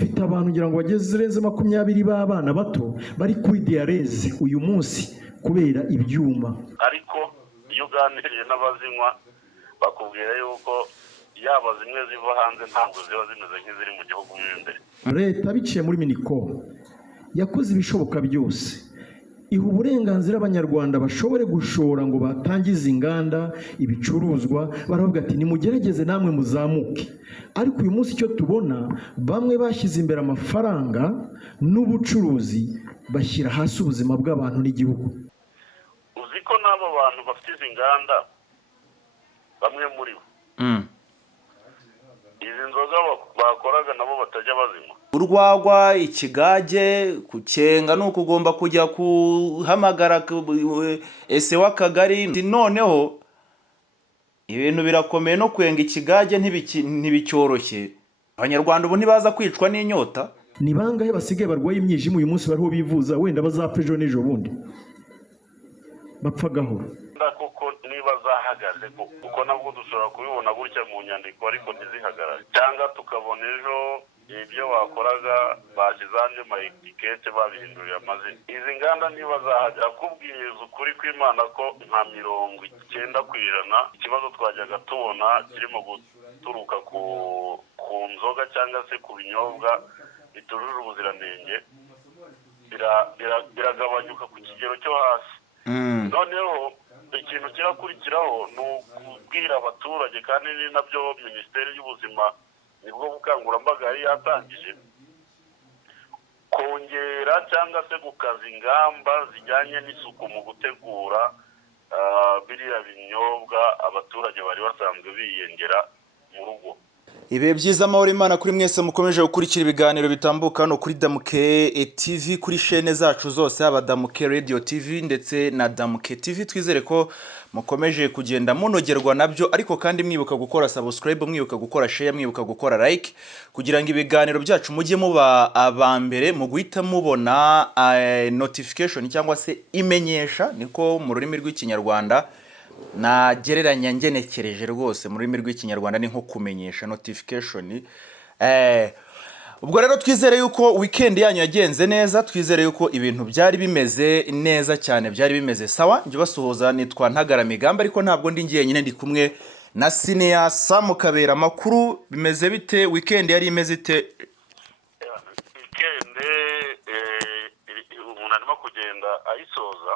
dufite abantu ngira ngo bageze 20 b'abana bato bari kuri diareze uyu munsi kubera ibyuma. Ariko iyo uganiriye n'abazinywa bakubwira yuko yaba zimwe ziva hanze ntabwo ziba zimeze nk'iziri mu gihugu imbere. Leta biciye muri Miniko yakoze ibishoboka byose iha uburenganzira abanyarwanda bashobore gushora ngo batangize inganda ibicuruzwa. Baravuga ati nimugerageze namwe muzamuke. Ariko uyu munsi icyo tubona bamwe bashyize imbere amafaranga n'ubucuruzi bashyira hasi ubuzima bw'abantu n'igihugu. Uzi ko n'abo bantu bafite izi nganda bamwe muri bo izi nzoga bakoraga nabo batajya bazinywa. Urwagwa, ikigage, kucenga nuko ugomba kujya kuhamagara ese w'akagari. Noneho ibintu birakomeye no kwenga ikigage ntibicyoroshye. Abanyarwanda ubu ntibaza kwicwa n'inyota. Ni bangahe basigaye barwaye imyijima uyu munsi bariho bivuza wenda bazapfa ejo n'ejo bundi bapfa gahoro. Kuko niba zahagaze kuko nabwo dushobora kubibona gutya mu nyandiko ariko ntizihagarare, cyangwa tukabona ejo ibyo wakoraga bashyize andi maetikete babihinduriye amazina. Izi nganda niba zahagera kubwiriza ukuri kw'Imana ko nka 90% ikibazo twajyaga tubona kirimo guturuka ku nzoga cyangwa se ku binyobwa bitujuje ubuziranenge biragabanyuka ku kigero cyo hasi. Noneho ikintu kirakurikiraho ni ukubwira abaturage, kandi ni nabyo Minisiteri y'Ubuzima nibwo bukangurambaga yari yatangije, kongera cyangwa se gukaza ingamba zijyanye n'isuku mu gutegura biriya binyobwa abaturage bari basanzwe biyengera mu rugo. Ibihe byiza, amahoro Imana kuri mwese mukomeje gukurikira ibiganiro bitambuka hano kuri Damuke TV, kuri chaîne zacu zose, haba Damuke Radio TV ndetse na Damuke TV. Twizere ko mukomeje kugenda munogerwa nabyo, ariko kandi mwibuka gukora subscribe, mwibuka gukora share, mwibuka gukora like, kugira ngo ibiganiro byacu mujye muba abambere mu guhita mubona notification cyangwa se imenyesha, niko mu rurimi rw'ikinyarwanda nagereranya ngenekereje rwose. Mu rurimi rw'ikinyarwanda ni nko kumenyesha, notification. Ubwo rero twizere yuko weekend yanyu yagenze neza, twizere yuko ibintu byari bimeze neza cyane, byari bimeze sawa. Njye basuhuza, nitwa Ntagaramigamba, ariko ntabwo ndi ngiye nyine, ndi kumwe na Sinia Samukabera. Makuru bimeze bite? Weekend yari imeze ite? Weekend umuntu arimo kugenda ayisoza,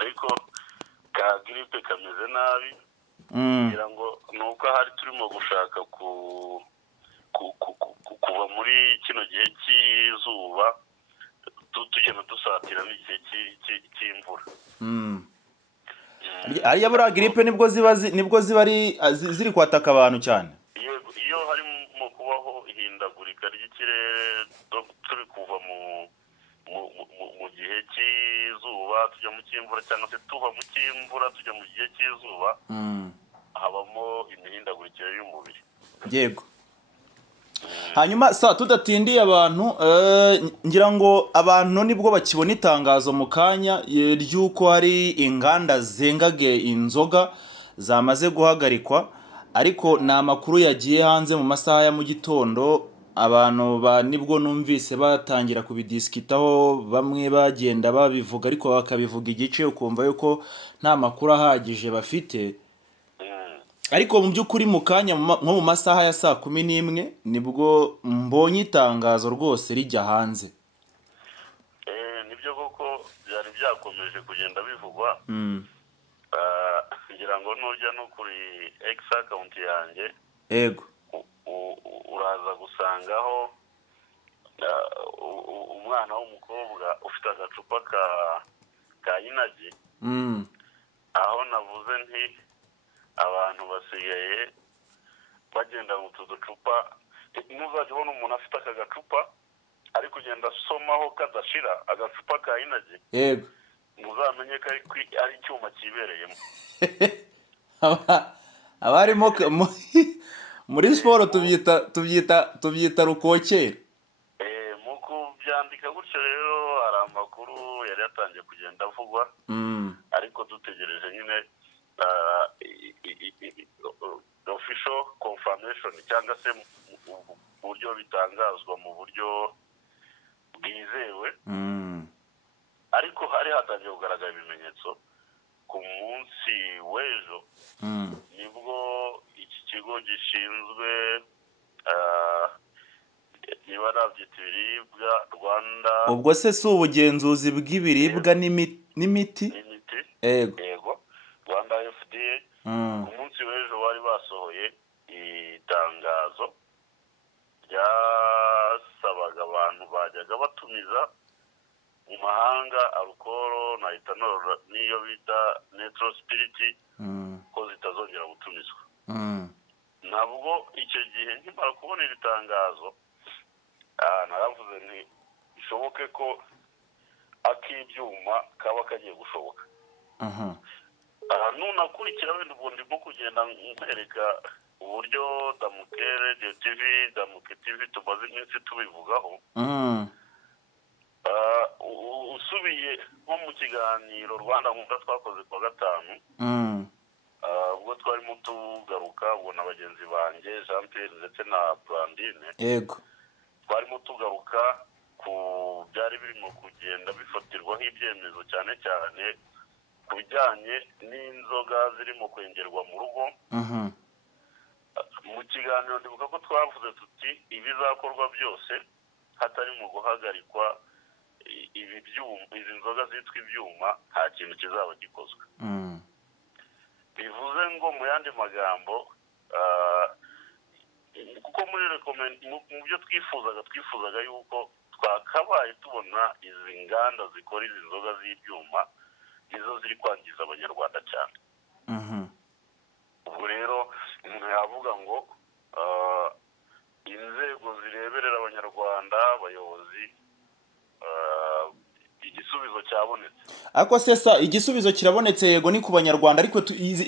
ariko ka gripe kameze nabi. Ngira ngo nuko hari turimo gushaka kuva muri kino gihe cy'izuba tugenda dusatira n'igihe cy'imvura. Ariya bura gripe nibwo ziba ziri kwataka abantu cyane. Iyo harimo kubaho ihindagurika ry'ikirere, turi kuva mu gihe cy'izuba tujya mu cy'imvura, cyangwa se tuva mu cy'imvura tujya mu gihe cy'izuba, habamo imihindagurikire y'umubiri. Yego. Hanyuma tudatindiye abantu, ngira ngo abantu nibwo bakibona itangazo mu kanya ry'uko hari inganda zengage inzoga zamaze guhagarikwa, ariko ni amakuru yagiye hanze mu masaha ya mu gitondo. Abantu nibwo numvise batangira kubidiskitaho, bamwe bagenda babivuga ariko bakabivuga igice, ukumva yuko nta makuru ahagije bafite. Ariko mu by'ukuri mu kanya nko mu masaha ya 11 nibwo mbonye itangazo rwose rijya hanze. Nibyo koko byari byakomeje kugenda bivugwa. Ngira ngo nujya no kuri X account yanjye, yego, uraza gusangaho umwana w'umukobwa ufite agacupa ka Inagi. Aho navuze nti abantu basigaye bagenda mu tuducupa. Ntuzajya ubona umuntu afite aka gacupa ari kugenda asomaho kadashira, agacupa ka Inagi. Yego, muzamenye ko ari icyuma kibereyemo. abarimo muri siporo tubyita rukokera. Mu kubyandika gutyo rero hari amakuru yari yatangiye kugenda avugwa, ariko dutegereje nyine official confirmation cyangwa se uburyo bitangazwa mu buryo bwizewe ariko hari hatangiye kugaragara ibimenyetso ku munsi w'ejo nibwo iki kigo gishinzwe niba nabyita ibiribwa Rwanda ubwo se si ubugenzuzi bw'ibiribwa n'imiti yego Rwanda FDA ku munsi w'ejo bari basohoye itangazo ryasabaga abantu bajyaga batumiza mu mahanga alukoro na etanol n'iyo bita neutral spirit ko zitazongera gutumizwa nabwo icyo gihe nkimara kubona iri tangazo naravuze nti bishoboke ko ak'ibyuma kaba kagiye gushoboka nunakurikira wenda ubu ndimo kugenda nkwereka uburyo Damuke Radio TV Damuke TV tumaze iminsi tubivugaho usubiye nko mu kiganiro Rwanda nkunda twakoze kwa gatanu ubwo twarimo tugaruka ubwo na bagenzi banjye Jean Pierre ndetse na Blandine yego twarimo tugaruka ku byari birimo kugenda bifatirwaho ibyemezo cyane cyane ku bijyanye n'inzoga zirimo kwengerwa mu rugo mu kiganiro ndibuka ko twavuze tuti ibizakorwa byose hatari mu guhagarikwa izi nzoga zitwa ibyuma nta kintu kizaba gikozwe bivuze ngo mu yandi magambo kuko mu byo twifuzaga yuko twakabaye tubona izi nganda zikora izi nzoga z'ibyuma nizo ziri kwangiza abanyarwanda cyane ubwo rero umuntu yavuga ngo inzego zireberera abanyarwanda abayobozi igisubizo cyabonetse ariko sesa igisubizo kirabonetse yego ni ku banyarwanda ariko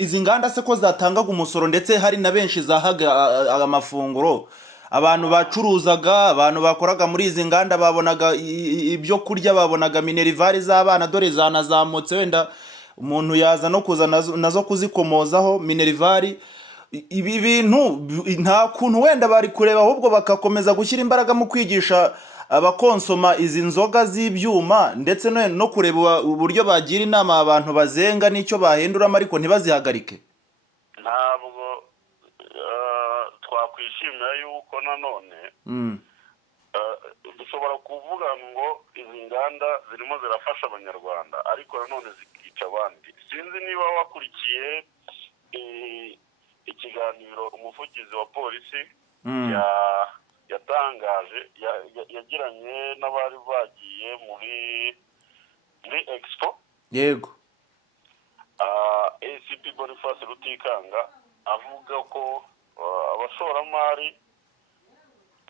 izi nganda se ko zatangaga umusoro ndetse hari na benshi zahaga amafunguro abantu bacuruzaga abantu bakoraga muri izi nganda babonaga ibyo kurya babonaga minerivare z'abana dore zanazamutse wenda umuntu yaza no kuza nazo kuzikomozaho minerivare ibi bintu nta kuntu wenda bari kureba ahubwo bakakomeza gushyira imbaraga mu kwigisha abakonsoma izi nzoga z'ibyuma ndetse no kureba uburyo bagira inama abantu bazenga n'icyo bahinduramo ariko ntibazihagarike ntabwo twakwishimira yuko nanone dushobora kuvuga ngo izi nganda zirimo zirafasha abanyarwanda ariko nanone zikica abandi sinzi niba wakurikiye ikiganiro umuvugizi wa polisi yatangaje yagiranye n'abari bagiye muri expo yego ACP Boniface Rutikanga avuga ko abashoramari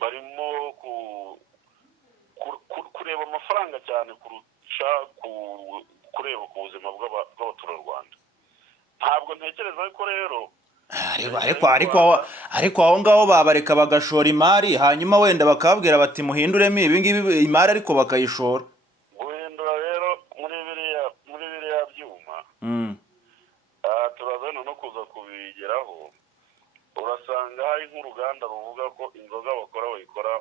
barimo kureba amafaranga cyane kurusha kureba ku buzima bw'abaturarwanda ntabwo ntekereza ko rero ariko aho ngaho babareka bagashora imari hanyuma wenda bakababwira bati muhinduremo ibi ngibi imari ariko bakayishora guhindura rero muri biriya byuma turaza no kuza kubigeraho urasanga hari nk'uruganda ruvuga ko inzoga bakora bayikora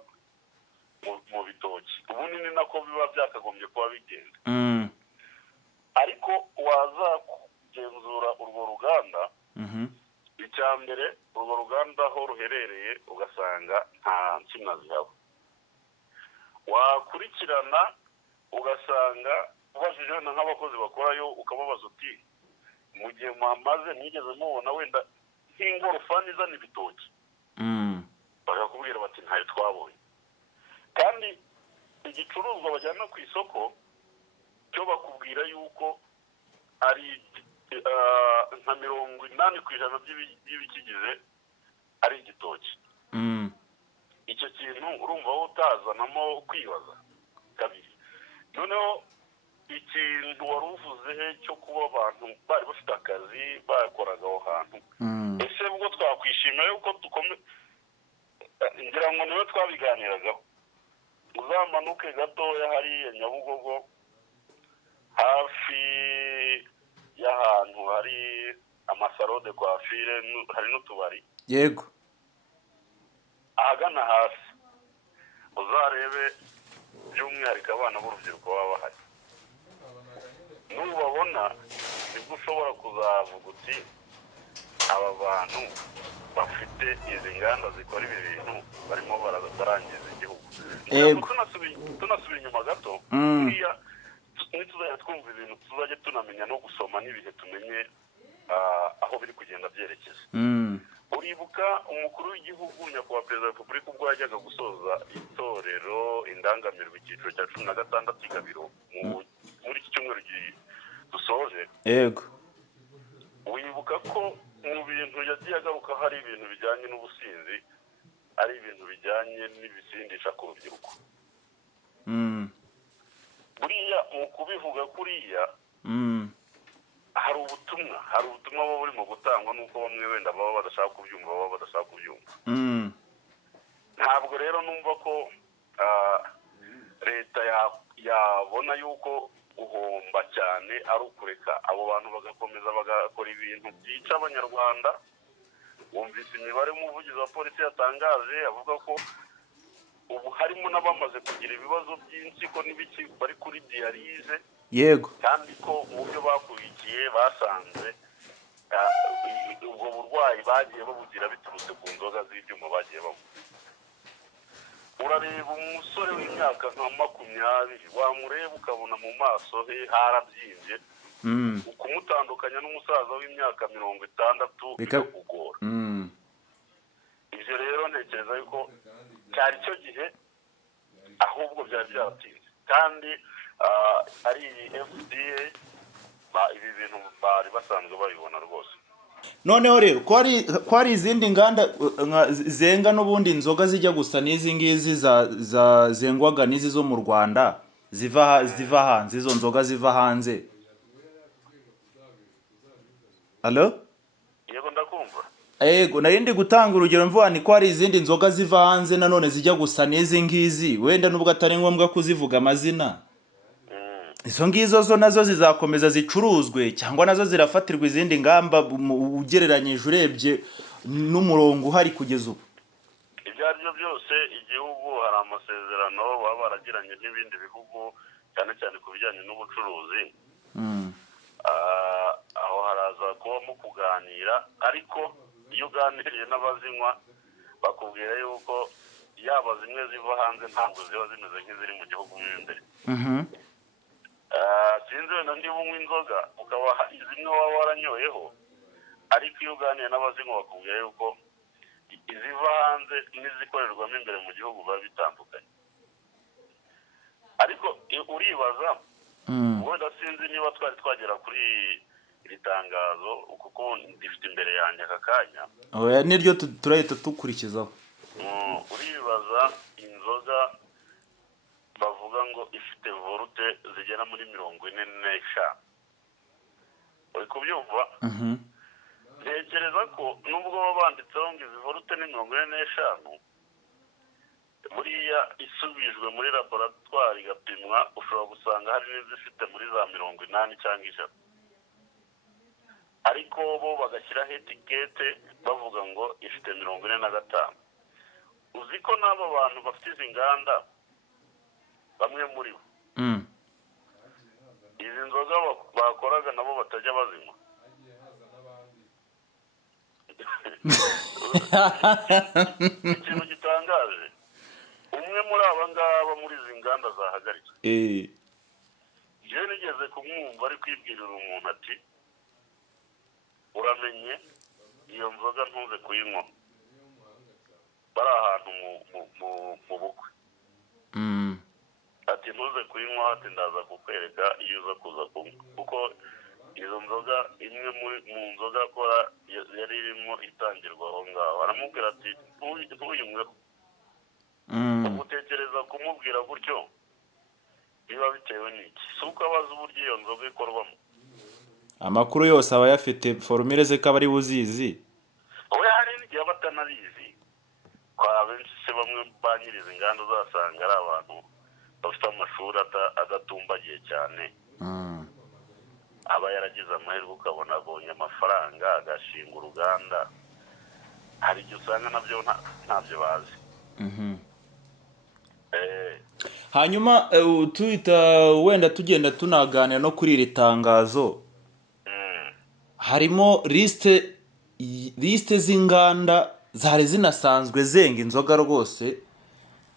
mu bitoki ubundi ni nako biba byakagombye kuba bigenda ariko waza kugenzura urwo ruganda icya mbere urwo ruganda aho ruherereye ugasanga nta nsina zihaba wakurikirana ugasanga ubajije wenda nk'abakozi bakorayo ukababaza uti mu gihe muhamaze mwigeze mubona wenda nk'ingorofani izana ibitoki bakakubwira bati ntayo twabonye kandi igicuruzwa bajyana ku isoko cyo bakubwira yuko ari nka 80% by'ibikigize ari igitoki icyo kintu urumva wowe utazanamo kwibaza kabiri noneho ikintu wari uvuze cyo kuba abantu bari bafite akazi bakoraga aho hantu ese ubwo twakwishimira yuko ngira ngo niwe twabiganiragaho uzamanuke gatoya hariya Nyabugogo hafi y'ahantu hari amasaro de coiffure hari n'utubari yego ahagana hasi uzarebe by'umwihariko abana b'urubyiruko baba bahari, nubabona nibwo ushobora kuzavuga uti aba bantu bafite izi nganda zikora ibi bintu barimo barangiza igihugu. Tunasubiye inyuma gato, buriya nituzajya twumva ibintu tuzajya tunamenya no gusoma n'ibihe tumenye aho biri kugenda byerekeza. Uribuka umukuru w'igihugu nyakubahwa perezida wa repubulika ubwo yajyaga gusoza itorero indangamirwa icyiciro cya 16 i Gabiro muri iki cyumweru dusoje, yego, wibuka ko mu bintu yagiye agaruka hari ibintu bijyanye n'ubusinzi, ari ibintu bijyanye n'ibisindisha ku rubyiruko. Buriya mu kubivuga kuriya hari ubutumwa buba burimo gutangwa n'uko bamwe wenda baba badashaka kubyumva. Ntabwo rero numva ko leta yabona yuko guhomba cyane ari ukureka abo bantu bagakomeza bagakora ibintu byica abanyarwanda. Wumvise imibare umuvugizi wa polisi yatangaje avuga ko ubu harimo n'abamaze kugira ibibazo by'impyiko n'ibiki bari kuri diyalize, yego, kandi ko mu byo bakurikiye basanze ubwo burwayi bagiye babugira biturutse ku nzoga z'ibyuma bagiye banywa. Urareba umusore w'imyaka nka 20 wamureba ukabona mu maso he harabyimbye, ukumutandukanya n'umusaza w'imyaka 60 bikakugora. Ibyo rero ntekereza yuko cyari cyo gihe ahubwo byari byaratinze, kandi ari FDA ibi bintu bari basanzwe babibona rwose. noneho rero ko hari izindi nganda zenga n'ubundi inzoga zijya gusa n'izi ngizi zengwaga n'izi zo mu Rwanda ziva hanze, izo nzoga ziva hanze. Allo? Yego ndakumva. Yego, nari ndi gutanga urugero mvuga ni ko hari izindi nzoga ziva hanze nanone zijya gusa n'izi ngizi, wenda nubwo atari ngombwa kuzivuga amazina. Izo ngizo zo nazo zizakomeza zicuruzwe cyangwa nazo zirafatirwa izindi ngamba ugereranyije urebye n'umurongo uhari kugeza ubu? Ibyo ari byo byose igihugu hari amasezerano baba baragiranye n'ibindi bihugu cyane cyane ku bijyanye n'ubucuruzi. Aho haraza kubamo kuganira, ariko iyo uganiriye n'abazinywa bakubwira yuko yaba zimwe ziva hanze ntabwo ziba zimeze nk'iziri mu gihugu mo imbere. Sinzi wenda niba unywa inzoga ukaba hari zimwe waba waranyoyeho, ariko iyo uganiye n'abazinywa bakubwira yuko iziva hanze n'izikorerwamo imbere mu gihugu biba bitandukanye. Ariko uribaza, wenda sinzi niba twari twagera kuri iri tangazo kuko rifite imbere yanjye aka kanya. Oya, niryo turahita dukurikizaho. Uribaza inzoga bavuga ngo ifite volute zigera muri 45. Uri kubyumva? Ntekereza ko nubwo baba banditseho ngo izi volute ni 45, buriya isubijwe muri laboratwari igapimwa ushobora gusanga hari n'izifite muri za 80 cyangwa 100, ariko bo bagashyiraho etikete bavuga ngo ifite 45. Uzi ko n'abo bantu bafite izi nganda bamwe muri bo izi nzoga bakoraga nabo batajya bazinywa? Ikintu gitangaje, umwe muri aba ngaba muri izi nganda zahagaritswe, jewe nigeze kumwumva ari kwibwirira umuntu ati uramenye iyo nzoga ntuze kuyinywa, bari ahantu mu bukwe, ati ntuze kuyinywa, ati ndaza kukwereka iyo uza kuza kunywa, kuko izo nzoga imwe mu nzoga akora yari irimo itangirwa aho ngaho. Aramubwira ati ntuyinyweho. Utekereza kumubwira gutyo biba bitewe n'iki? Si uko abazi uburyo iyo nzoga ikorwamo? Amakuru yose aba yafite formule ze ko aba ari buzizi. We hari n'igihe batanabizi, kwa abenshi se bamwe ba nyirizi inganda uzasanga ari abantu bafite amashuri adatumbagiye cyane, aba yaragize amahirwe ukabona abonye amafaranga agashinga uruganda. Hari igihe usanga nabyo ntabyo bazi. Eh, hanyuma tuhita wenda tugenda tunaganira no kuri iri tangazo, mm, harimo lisite z'inganda zari zinasanzwe zenga inzoga rwose,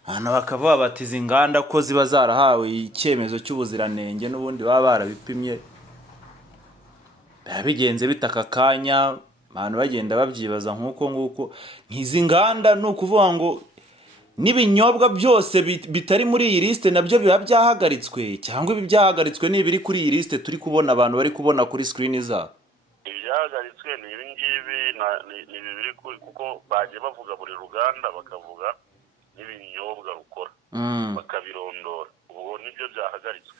hano bakavuga bati izi nganda ko ziba zarahawe icyemezo cy'ubuziranenge n'ubundi baba barabipimye, biba bigenze bita aka kanya abantu bagenda babyibaza nk'uko nguko. nk'izi nganda ni ukuvuga ngo n'ibinyobwa byose bitari muri iyi lisite nabyo biba byahagaritswe, cyangwa ibi byahagaritswe ni ibiri kuri iyi lisite turi kubona abantu bari kubona kuri sikirini zabo? ibyahagaritswe ni ibi ngibi ni bibiri kuko bagiye bavuga buri ruganda bakavuga n'ibinyobwa rukora bakabirondora, ubwo nibyo byahagaritswe.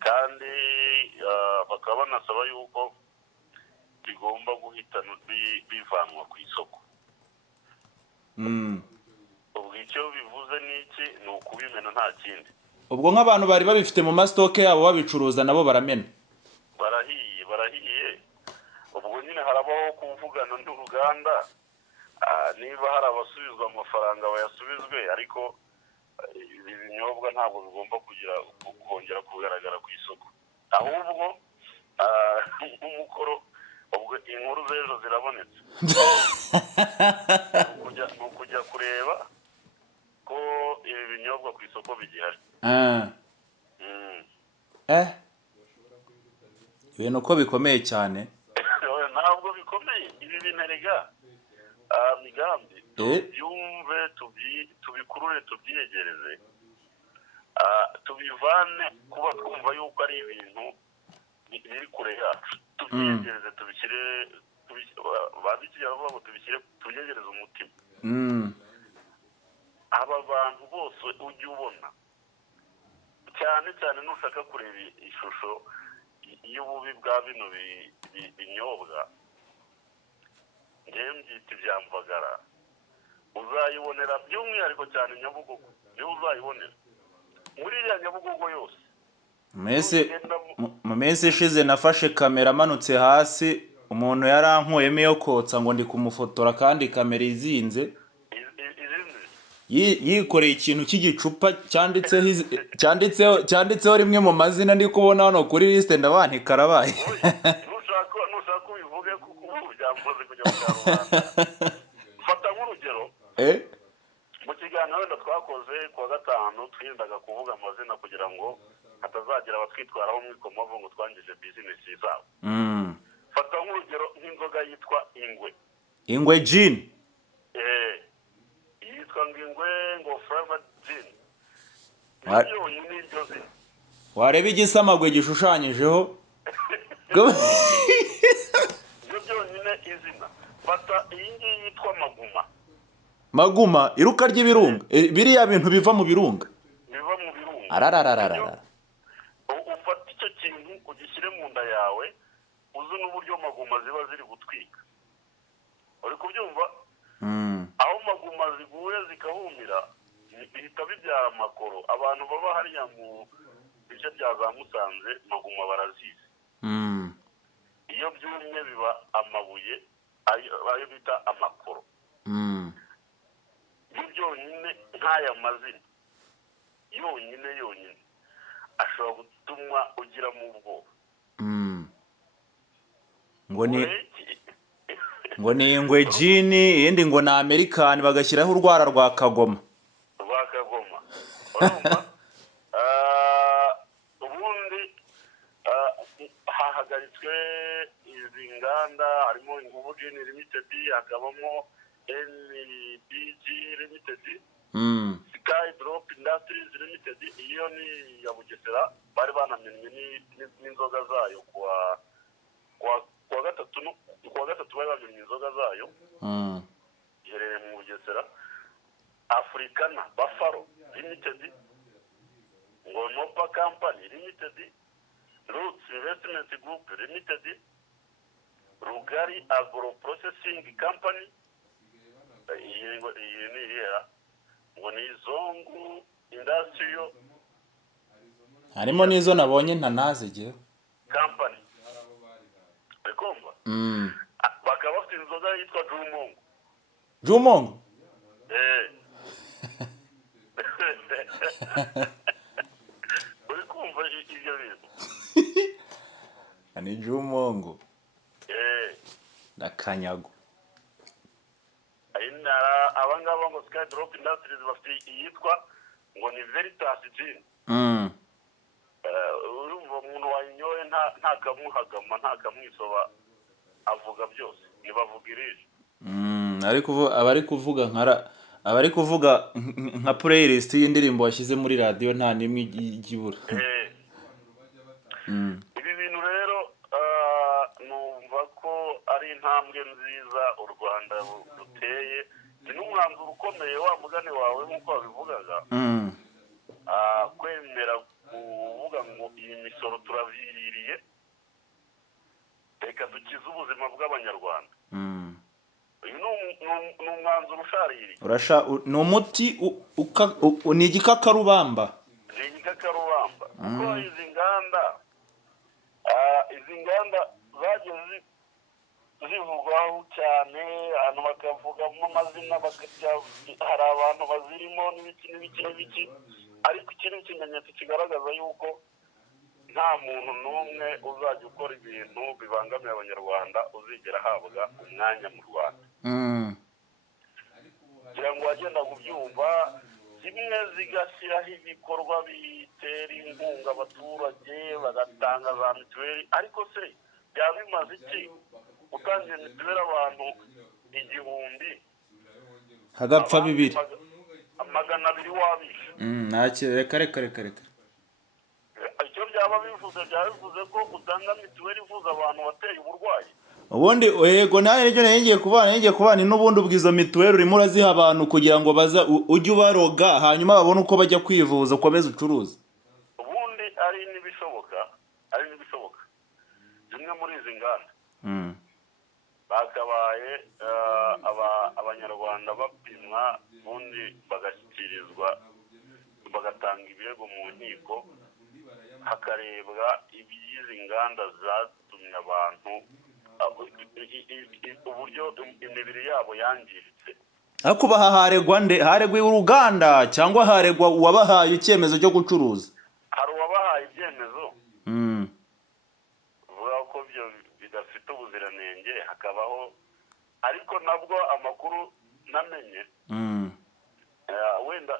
kandi bakaba banasaba yuko bigomba guhita bivanwa ku isoko. ubwo icyo bivuze ni iki? Ni ukubimena nta kindi. ubwo nk'abantu bari babifite mu masitoke yabo babicuruza nabo baramena, barahiye. ubwo nyine harabaho kuvugana n'uruganda, niba hari abasubizwa amafaranga bayasubizwe, ariko ibi binyobwa ntabwo bigomba kongera kugaragara ku isoko, ahubwo nk'umukoro, ubwo inkuru z'ejo zirabonetse. ni ukujya kureba ko ibi binyobwa ku isoko bigihari. ibintu uko bikomeye cyane. ntabwo bikomeye ibi bintu erega, migambi tubyumve, tubikurure, tubyiyegereze, tubivane kuba twumva yuko ari ibintu biri kure yacu, tubyiyegereze, tubyegereze umutima. aba bantu bose ujya ubona, cyane cyane nushaka kureba ishusho y'ububi bwa bino binyobwa, ngewe mbyita ibyamvagara, uzayibonera by'umwihariko cyane Nyabugogo, niho uzayibonera muri iriya Nyabugogo yose. mu minsi ishize nafashe kamera amanutse hasi, umuntu yarankuyemo iyo kotsa ngo ndi kumufotora kandi kamera izinze, yikoreye ikintu cy'igicupa cyanditseho rimwe mu mazina ndi kubona hano kuri lisite, ndabanti karabaye. nushaka ubivuge kuko ubu byamvuze kujya mu karubanda. fata nk'urugero, mu kiganiro wenda twakoze kuwa gatanu twirindaga kuvuga amazina kugira ngo hatazagira abatwitwaraho mwikomavu ngo twangije bizinesi zabo. fata nk'urugero nk'inzoga yitwa ingwe gin, yitwa ngo flavored gin, niyo yonyine iryo zina. wareba igisamagwe gishushanyijeho niyo byonyine izina. fata iyi ngiyi yitwa maguma, iruka ry'ibirunga, biriya bintu biva mu birunga. ararararara. ufata icyo kintu ugishyire mu nda yawe, uzi n'uburyo maguma ziba ziri gutwika, uri kubyumva? aho maguma ziguye zikahumira, bihita bibyara amakoro. abantu baba hariya mu bice bya za Musanze, maguma barazizi. iyo byumye biba amabuye, ayo bita amakoro. iyo byonyine nk'aya mazina yonyine ashobora gutuma ugiramo ubwoba. ngo ni ingwe jini, iyindi ngo ni amerikani, bagashyiraho urwara rwa kagoma. urumva? ubundi hahagaritswe izi nganda, harimo Inguvu Gin Limited, hakabamo NBG Limited, Sky Drop Industries Limited, iyo ni ya Bugesera, bari banamenye n'inzoga zayo kuwa gatatu bari bamenye inzoga zayo, iherereye mu Bugesera. Africana Buffalo Limited, ngo Nopa Company Limited, Roots Investment Group Limited, Rugari Agro Processing Company, iyi ni iriya ngo ni Zongu Industrial, harimo n'izo nabonye ntanazigeho Company, bikumva. bakaba bafite inzoga yitwa Jumongo. uri kumva ibyo bintu ni Jumongo eh na Kanyago. abangaba ngo Sky Drop Industries bafite iyitwa ngo ni Veritas Gin. Urumva umuntu wayinyoye nta kamuhagama nta kamwisoba avuga byose ntibavugirije. abari kuvuga nka playlist y'indirimbo washyize muri radio nta nimwe igibura. Ibi bintu rero numva ko ari intambwe nziza u Rwanda ruteye, ni n'umwanzuro ukomeye wa mugani wawe nk'uko wabivugaga, kwemera kuvuga ngo iyi misoro turaviririye reka dukize ubuzima bw'abanyarwanda. Uyu ni umwanzuro ushaririye, ni umuti ni igikakarubamba, ni igikakarubamba kuko izi nganda zagiye zivugwaho cyane, abantu bakavugamo amazina, hari abantu bazirimo n'ibiki, ariko iki ni ikimenyetso kigaragaza yuko nta muntu n'umwe uzajya ukora ibintu bibangamiye abanyarwanda uzigera ahabwa umwanya mu Rwanda. kugira ngo wagenda kubyumva, zimwe zigashyiraho ibikorwa bitera inkunga abaturage bagatanga za mituweli, ariko se byaba bimaze iki utangiye mituweli abantu 1000 hagapfa 200 200 wabishe? reka icyo byaba bivuze ko utanga mituweli ivuza abantu bateye uburwayi. ubundi yego nawe ryo ngiye kubana n'ubundi ubwizo mituweli urimo uraziha abantu kugira ngo baza ujye ubaroga hanyuma babone uko bajya kwivuza ukomeze ucuruza. Ubundi ari n'ibishoboka zimwe muri izi nganda bakabaye abanyarwanda bapimwa ubundi bagashyikirizwa bagatanga ibirego mu nkiko, hakarebwa iby'izi nganda zatumye abantu uburyo imibiri yabo yangiritse. ariko haregwa nde? Haregwa uruganda cyangwa haregwa uwabahaye icyemezo cyo gucuruza? Hari uwabahaye ibyemezo uvuga ko byo bidafite ubuziranenge, hakabaho ariko nabwo amakuru namenye wenda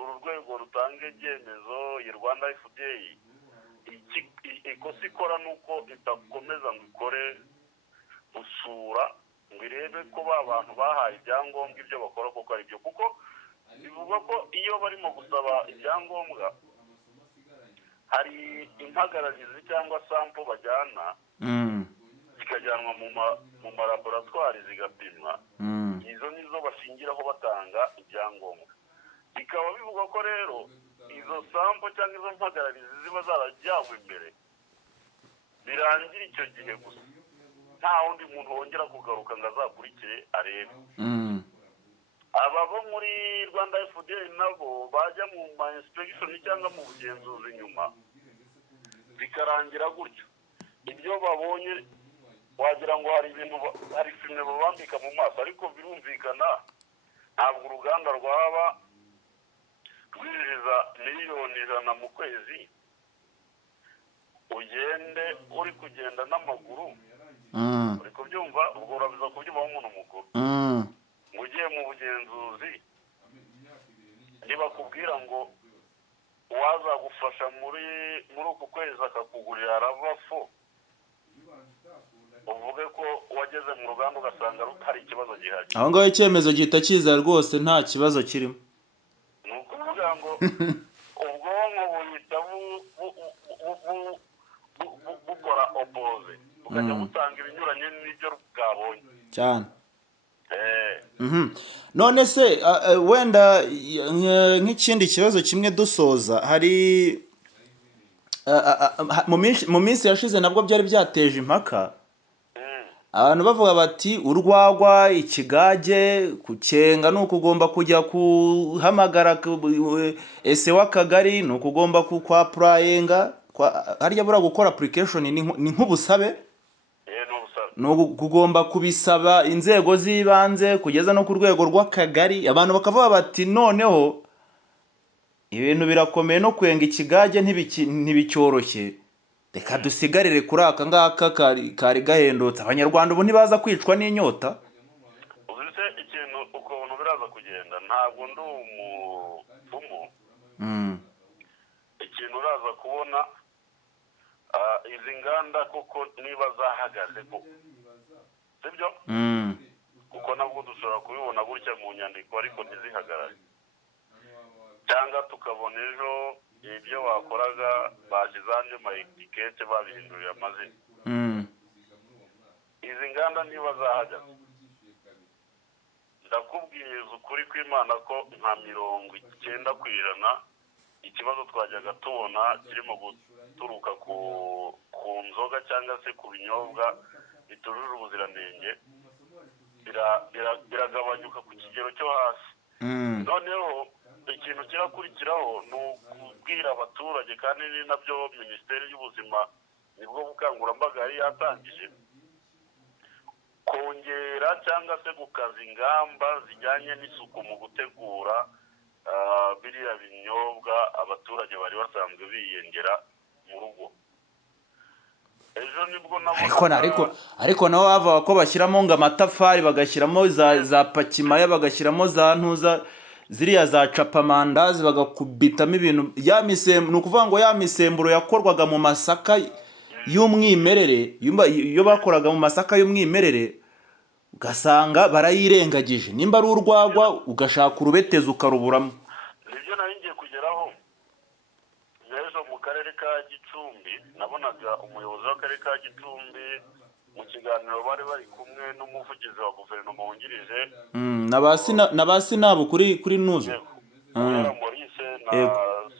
uru rwego rutanga ibyemezo i Rwanda FDA ikosa ikora nuko itakomeza ngo ikore usura ngo irebe ko ba bantu bahaye ibyangombwa ibyo bakora koko ari byo, kuko bivuga ko iyo barimo gusaba ibyangombwa hari impagararizi cyangwa sampo bajyana zikajyanwa mu malaboratwari zigapimwa, izo nizo bashingiraho batanga ibyangombwa. Bikaba bivuga ko rero izo sampo cyangwa izo mpagararizi ziba zarajyanywe imbere birangira icyo gihe gusa, nta wundi muntu wongera kugaruka ngo azakurikire arebe. Ababo muri Rwanda FDA nabo bajya mu ma inspection cyangwa mu bugenzuzi nyuma bikarangira gutyo, ibyo babonye wagira ngo hari ibintu hari filime babambika mu maso, ariko birumvikana ntabwo uruganda rwaba rwinjiza miliyoni 100 mu kwezi ugende uri kugenda n'amaguru, uri kubyumva, ubwo urabiza kubyumva nk'umuntu mukuru. Ugiye mu bugenzuzi ntibakubwira ngo uwazagufasha muri uku kwezi akakugurira ravafo, uvuge ko wageze mu ruganda ugasanga hari ikibazo gihari. aho ngaho icyemezo gihita kiza rwose nta kibazo kirimo. Ni ukuvuga ngo ubwonko buhita bukora opoze bukajya butanga ibinyuranye n'ibyo bwabonye cyane. None se wenda nk'ikindi kibazo kimwe dusoza, hari mu minsi yashize nabwo byari byateje impaka, abantu bavuga bati urwagwa ikigage kucenga ni ukugomba kujya kuhamagara ese w'akagari, ni ukugomba kwa purayinga harya buriya gukora application ni nk'ubusabe, ni ukugomba kubisaba inzego z'ibanze kugeza no ku rwego rw'akagari. Abantu bakavuga bati noneho ibintu birakomeye no kwenga ikigage ntibicyoroshye. Reka dusigarire kuri aka ngaka kari gahendutse. Abanyarwanda ubu ntibaza kwicwa n'inyota. uzi ikintu ukuntu biraza kugenda ntabwo ndi umupfumu. ikintu uraza kubona izi nganda kuko niba zahagaze koko sibyo kuko nabwo dushobora kubibona gutya mu nyandiko ariko ntizihagarare, cyangwa tukabona ejo ibyo wakoraga bashyize andi mayitikete babihinduriye amazina. izi nganda niba zahagaze ndakubwiriza ukuri kw'Imana ko nka 90% ikibazo twajyaga tubona kirimo guturuka ku nzoga cyangwa se ku binyobwa bitujuje ubuziranenge biragabanyuka ku kigero cyo hasi. noneho ikintu kirakurikiraho ni ukubwira abaturage, kandi ni nabyo Minisiteri y'Ubuzima nibwo bukangurambaga yari yatangije, kongera cyangwa se gukaza ingamba zijyanye n'isuku mu gutegura biriya binyobwa abaturage bari basanzwe biyengera mu rugo. ejo nibwo ariko nabo bavuga ko bashyiramo ngo amatafari, bagashyiramo za pakimaya, bagashyiramo za ntuza ziriya za capamandazi, bagakubitamo ibintu ni ukuvuga ngo ya misemburo yakorwaga mu masaka y'umwimerere, iyo bakoraga mu masaka y'umwimerere ugasanga barayirengagije, nimba ari urwagwa ugashaka urubeteza ukaruburamo. nibyo nari ngiye kugeraho. ejo mu karere ka Gicumbi nabonaga umuyobozi w'akarere ka Gicumbi mu kiganiro bari kumwe n'umuvugizi wa guverinoma wungirije na ba Sinabu kuri nuzu Maurice na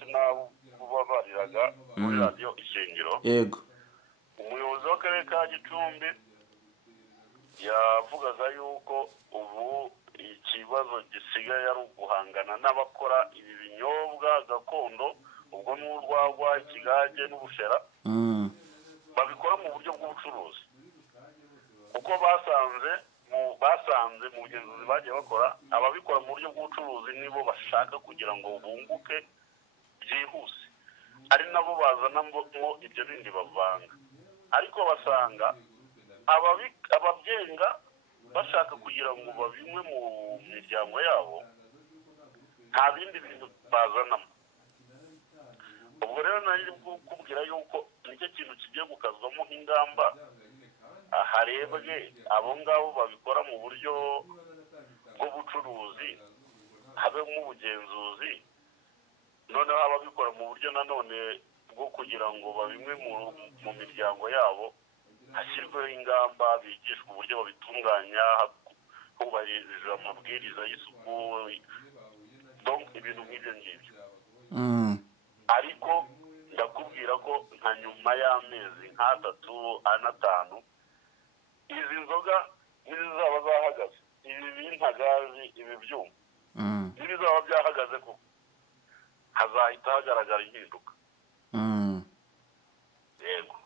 Sinabu babariraga muri radiyo Ishingiro. yego umuyobozi w'akarere ka Gicumbi yavugaga yuko ubu ikibazo gisigaye ari uguhangana n'abakora ibi binyobwa gakondo, ubwo n'urwagwa, ikigage n'ubushera, babikora mu buryo bw'ubucuruzi, kuko basanze mu bugenzuzi bagiye bakora ababikora mu buryo bw'ubucuruzi nibo bashaka kugira ngo bunguke byihuse, ari nabo bazanamo ibyo bindi bavanga, ariko basanga ababyenga bashaka kugira ngo babinywe mu miryango yabo nta bindi bintu bazanamo. ubwo rero nari kukubwira yuko nicyo kintu kigiye gukazwamo nk'ingamba, harebwe abo ngabo babikora mu buryo bw'ubucuruzi, habemo ubugenzuzi, noneho ababikora mu buryo nanone bwo kugira ngo babinywe mu miryango yabo hashyirweho ingamba, bigishwa uburyo babitunganya hubahirijwe amabwiriza y'isuku, ibintu nk'ibyo ngibyo. ariko ndakubwira ko nka nyuma y'amezi nk'atatu anatanu izi nzoga n'izizaba zahagaze, ibi bintagazi, ibi byuma n'ibizaba byahagaze ko hazahita hagaragara impinduka. yego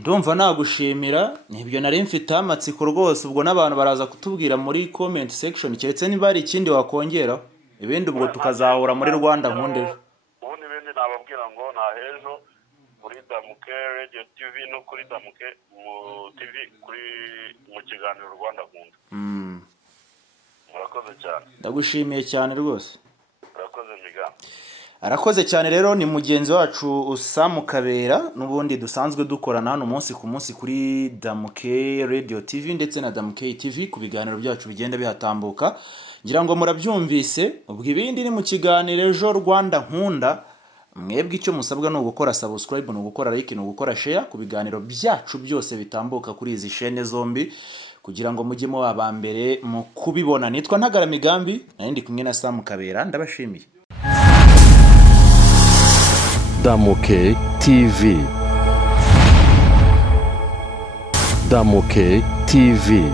ndumva nagushimira, nibyo nari mfiteho amatsiko rwose. ubwo n'abantu baraza kutubwira muri comment section, keretse niba hari ikindi wakongeraho, ibindi ubwo tukazahura muri Rwanda Nkunde. ubundi ibindi nababwira ngo nta hejo kuri Damuke Radio TV no kuri Damuke TV mu kiganiro Rwanda Nkunde. murakoze cyane. Ndagushimiye cyane rwose. murakoze Miga. Arakoze cyane. Rero ni mugenzi wacu Sam Kabera, n'ubundi dusanzwe dukorana hano umunsi ku munsi kuri Damuke Radio TV ndetse na Damuke TV ku biganiro byacu bigenda bihatambuka. Ngira ngo murabyumvise, ubwo ibindi ni mu kiganiro ejo Rwanda Nkunda. Mwebwe icyo musabwa no gukora subscribe, no gukora like, no gukora share ku biganiro byacu byose bitambuka kuri izi chaîne zombi, kugira ngo mujye mu abambere mu kubibona. Nitwa Ntagara Migambi, nari ndi kumwe na Sam Kabera, ndabashimiye. Damuke TV. Damuke TV.